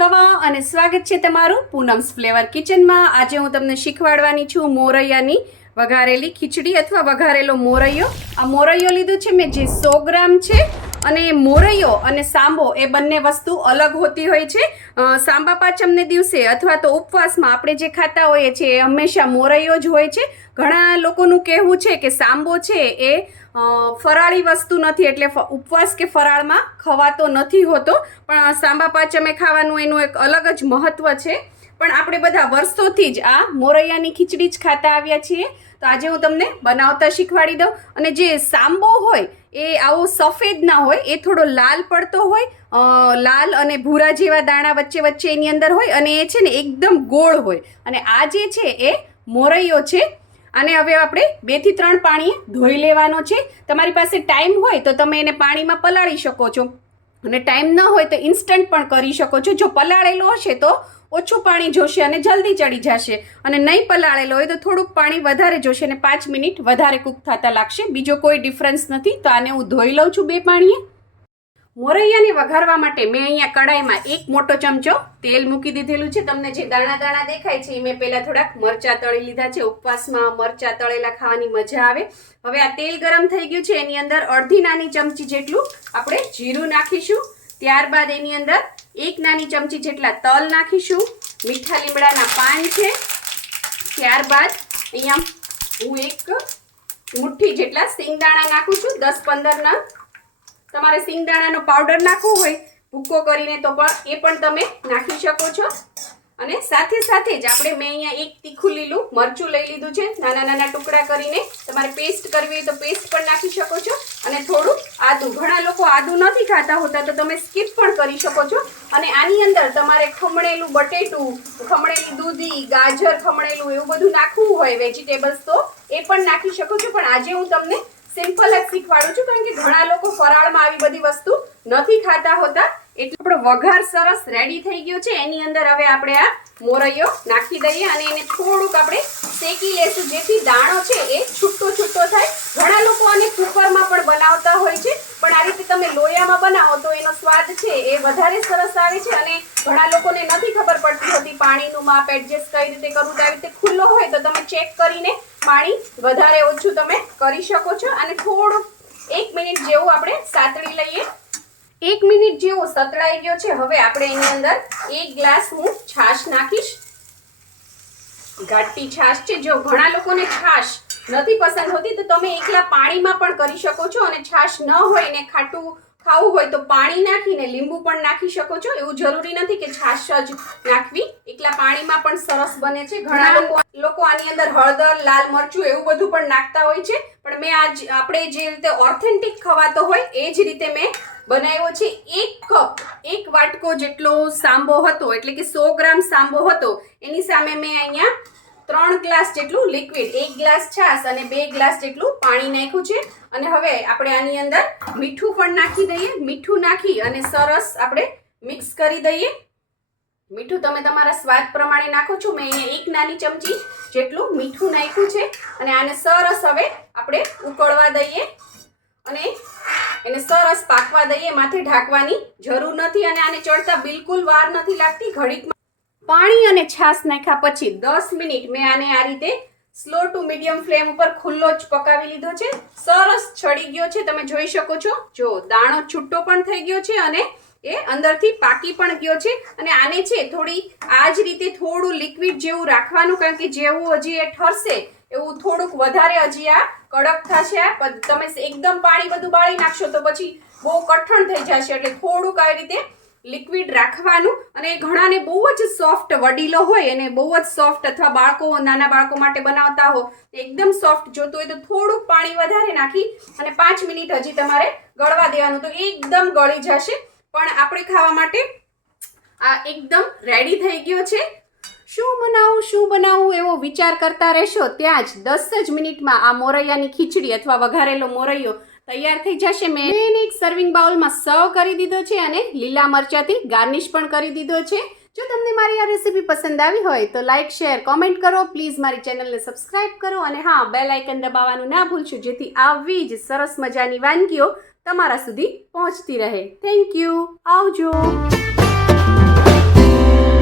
કવા અને સ્વાગત છે તમારું પૂનમ્સ ફ્લેવર કિચનમાં. આજે હું તમને શીખવાડવાની છું મોરૈયાની વઘારેલી ખીચડી અથવા વઘારેલો મોરૈયો. આ મોરૈયો લીધું છે મેં જે સો ગ્રામ છે. અને મોરૈયો અને સાંબો એ બંને વસ્તુ અલગ હોતી હોય છે. સાંબા પાચમને દિવસે અથવા તો ઉપવાસમાં આપણે જે ખાતા હોઈએ છીએ એ હંમેશા મોરૈયો જ હોય છે. ઘણા લોકોનું કહેવું છે કે સાંબો છે એ ફરાળી વસ્તુ નથી એટલે ઉપવાસ કે ફરાળમાં ખવાતો નથી હોતો. પણ સાંબા પાચમે ખાવાનું એનું એક અલગ જ મહત્વ છે. પણ આપણે બધા વર્ષોથી જ આ મોરૈયાની ખીચડી જ ખાતા આવ્યા છીએ. તો આજે હું તમને બનાવતા શીખવાડી દઉં. અને જે સાંબો હોય, એ આવો સફેદ ના હોય, એ થોડો લાલ પડતો હોય લાલ અને ભૂરા જેવા દાણા વચ્ચે વચ્ચે એની અંદર હોય અને એ છે ને એકદમ ગોળ હોય. અને આ જે છે એ મોરૈયો છે. અને હવે આપણે બેથી ત્રણ પાણીએ ધોઈ લેવાનો છે. તમારી પાસે ટાઈમ હોય તો તમે એને પાણીમાં પલાળી શકો છો. અને ટાઈમ ન હોય તો ઇન્સ્ટન્ટ પણ કરી શકો છો. જો પલાળેલો હશે તો ઓછું પાણી જોશે અને જલ્દી ચડી જશે. અને નહીં પલાળેલો હોય તો થોડુંક પાણી વધારે જોશે અને પાંચ મિનિટ વધારે કૂક થતા લાગશે. બીજો કોઈ ડિફરન્સ નથી. તો આને હું ધોઈ લઉં છું બે પાણીએ. મોરૈયાને વઘારવા માટે મેં અહીંયા કડાઈમાં એક મોટો ચમચો તેલ મૂકી દીધેલું છે. તમને જે દાણા દાણા દેખાય છે, એ મેં પહેલાં થોડાક મરચાં તળી લીધા છે. ઉપવાસમાં મરચાં તળેલા ખાવાની મજા આવે. હવે આ તેલ ગરમ થઈ ગયું છે, એની અંદર અડધી નાની ચમચી જેટલું આપણે જીરું નાખીશું. ત્યારબાદ એની અંદર એક નાની ચમચી જેટલા તલ નાખીશું. મીઠા લીમડાના પાન છે. ત્યારબાદ અહીંયા હું એક મુઠ્ઠી જેટલા સિંગદાણા નાખું છું, દસ પંદર નંગ તમારે સિંગદાણાનો પાવડર નાખવો હોય, ભૂકો કરીને તો પણ એ પણ તમે નાખી શકો છો. અને સાથે સાથે જ આપણે મેં અહીંયા એક તીખું લીલું મરચું લઈ લીધું છે. નાના નાના ટુકડા કરીને તમારે પેસ્ટ કરવી હોય તો પેસ્ટ પણ નાખી શકો છો. અને થોડું આદું. ઘણા લોકો આદું નથી ખાતા હોતા, તો તમે સ્કીપ પણ કરી શકો છો. અને આની અંદર તમારે ખમણેલું બટેટું, ખમણેલી દૂધી, ગાજર ખમણેલું એવું બધું નાખવું હોય વેજીટેબલ્સ તો, એ પણ નાખી શકો છો. પણ આજે હું તમને સિમ્પલ જ શીખવાડું છું, કારણ કે ઘણા લોકો ફરાળમાં આવી બધી વસ્તુ નથી ખાતા હોતા. એટલે આપણો વઘાર સરસ રેડી થઈ ગયો છે. એની અંદર હવે આપણે આ મોરૈયો નાખી દઈએ અને એને થોડુંક આપણે શેકી લેશું. જેથી દાણો છે એ છૂટો છૂટો થાય. ઘણા લોકો આને કુકરમાં પણ બનાવતા હોય છે. પણ આ રીતે તમે લોયામાં બનાવો તો એનો સ્વાદ છે એ વધારે સરસ આવે છે અને ઘણા લોકોને નથી ખબર પડતી હોતી પાણીનું માપ એડજસ્ટ કઈ રીતે કરવું, તો આવી રીતે ખુલ્લો હોય તો તમે ચેક કરીને પાણી વધારે ઓછું તમે કરી શકો છો. અને થોડુંક એક મિનિટ જેવું આપણે સાતળી લઈએ. એક મિનિટ જેવો સતળાઈ ગયો છે. હવે આપણે એની અંદર એક ગ્લાસ હું છાશ નાખીશ. ઘાટી છાશ છે. જો ઘણા લોકોને છાશ નથી પસંદ હોતી, તો તમે એકલા પાણીમાં પણ કરી શકો છો અને છાશ ન હોય ને ખાટું ખાવું હોય તો પાણી નાખીને લીંબુ પણ નાખી શકો છો. એવું જરૂરી નથી કે છાશ જ નાખવી. એકલા પાણીમાં પણ સરસ બને છે. ઘણા લોકો લોકો આની અંદર હળદર લાલ મરચું એવું બધું પણ નાખતા હોય છે. પણ મેં આજ આપણે જે રીતે ઓથેન્ટિક ખવાતો હોય એ જ રીતે મેં બનાવ્યો છે. એક કપ એક વાટકો જેટલો સાંબો હતો એટલે કે સો ગ્રામ સાંબો હતો એની સામે મેં અહીંયા ત્રણ ગ્લાસ જેટલું લિક્વિડ એક ગ્લાસ છાશ અને બે ગ્લાસ જેટલું પાણી નાખ્યું છે. અને હવે આપણે આની અંદર મીઠું પણ નાખી દઈએ. મીઠું નાખી અને સરસ આપણે મિક્સ કરી દઈએ. મીઠું તમે તમારા સ્વાદ પ્રમાણે નાખો છો. મેં અહીંયા એક નાની ચમચી જેટલું મીઠું નાખ્યું છે. અને આને સરસ હવે આપણે ઉકળવા દઈએ. અને એને સરસ પાકવા દઈએ. માથે ઢાંકવાની જરૂર નથી અને આને ચડતા બિલકુલ વાર નથી લાગતી. ઘડીકમાં પાણી અને છાશ નાખ્યા પછી દસ મિનિટ મેં આને આ રીતે સ્લો ટુ મીડિયમ ફ્લેમ ઉપર ખુલ્લો જ પકાવી લીધો છે. સરસ છડી ગયો છે, તમે જોઈ શકો છો. જો, દાણો છૂટો પણ થઈ ગયો છે અને એ અંદરથી પાકી પણ ગયો છે. અને આને છે, થોડી આ જ રીતે થોડું લિક્વિડ જેવું રાખવાનું, કારણ કે જેવું હજી એ ઠરશે, એવું થોડુંક વધારે હજી આ કડક થશે આ. તમે એકદમ પાણી બધું બાળી નાખશો તો પછી બહુ કઠણ થઈ જશે. એટલે થોડુંક આવી રીતે લિક્વિડ રાખવાનું અને ઘણાને બહુ જ સોફ્ટ વડીલો હોય અને બહુ જ સોફ્ટ અથવા બાળકો નાના બાળકો માટે બનાવતા હો એકદમ સોફ્ટ જોતું હોય તો થોડુંક પાણી વધારે નાખી અને પાંચ મિનિટ હજી તમારે ગળવા દેવાનું. તો એકદમ ગળી જશે. પણ આપણે ખાવા માટે આ એકદમ રેડી થઈ ગયો છે. શું બનાવું શું બનાવું એવો વિચાર કરતા રહેશો ત્યાં જ દસ જ મિનિટમાં આ મોરૈયાની ખીચડી અથવા વઘારેલો મોરૈયો તૈયાર થઈ જશે. મેં એને એક સર્વિંગ બાઉલમાં સર્વ કરી દીધો છે અને લીલા મરચાંથી ગાર્નિશ પણ કરી દીધો છે. જો તમને મારી આ રેસીપી પસંદ આવી હોય તો લાઇક શેર કોમેન્ટ કરો. પ્લીઝ મારી ચેનલને સબસ્ક્રાઇબ કરો અને હા બેલ આઇકન દબાવવાનું ના ભૂલશો, જેથી આવી જ સરસ મજાની વાનગીઓ તમારા સુધી પહોંચતી રહે. થેન્ક યુ આવજો.